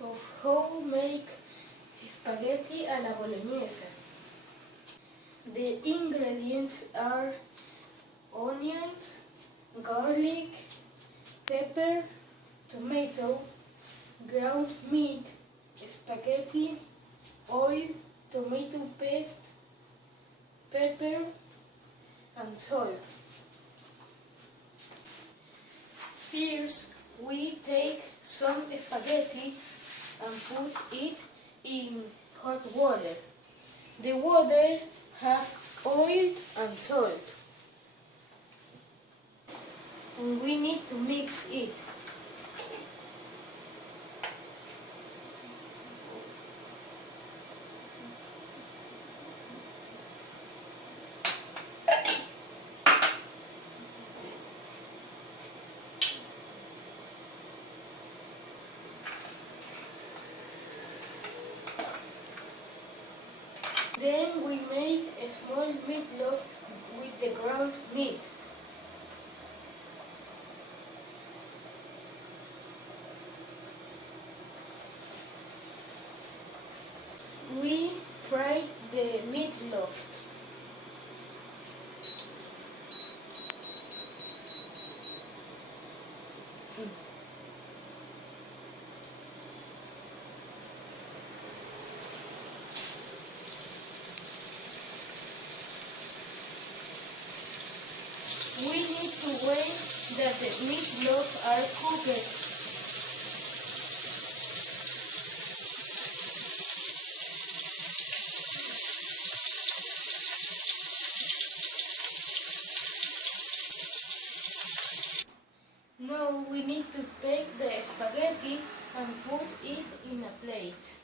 of how make spaghetti alla bolognese. The ingredients are onions, garlic, pepper, tomato, ground meat, spaghetti, oil, tomato paste, pepper and salt. First, we take some spaghetti and put it in hot water. The water has oil and salt. And we need to mix it. Then we make a small meatloaf with the ground meat. We fry the meatloaf. We need to wait that the meatloaf are cooked. Now we need to take the spaghetti and put it in a plate.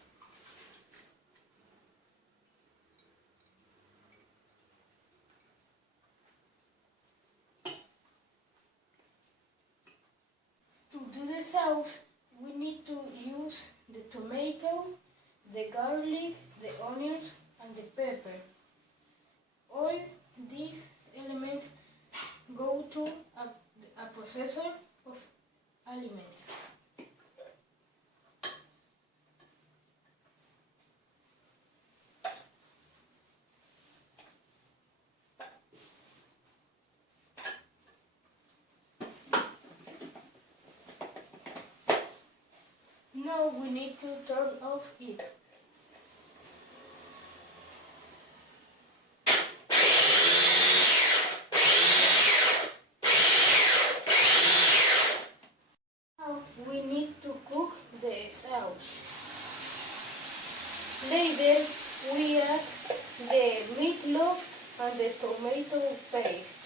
To do the sauce, we need to use the tomato, the garlic, the onions and the pepper. All these elements go to a processor of aliments. Now we need to turn off it. Now we need to cook the sauce. Later we add the meatloaf and the tomato paste.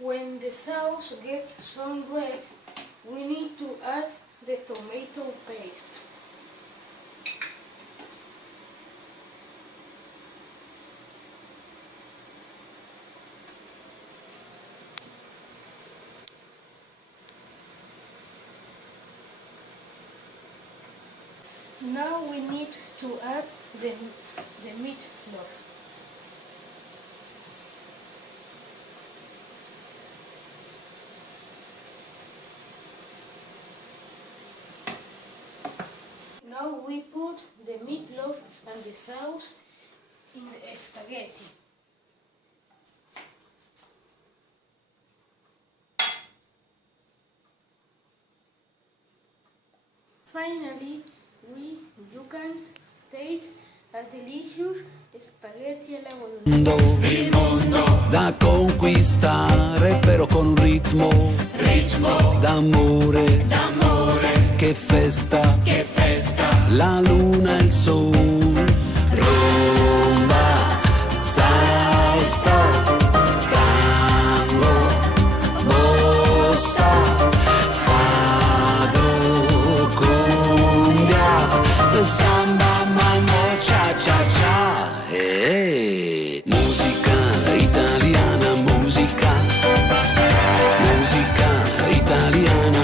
When the sauce gets some red, we need to add the tomato paste. Now we need to add the meatloaf. Now we put the meatloaf and the sauce in the spaghetti. Finally, you can taste a delicious spaghetti alla bolognese. Il mondo da conquistare, però con un ritmo d'amore, che festa, la luna e il sole, rumba, salsa, tango, bossa, fado, cumbia, samba, mambo, cha cha cha. Musica italiana, musica italiana.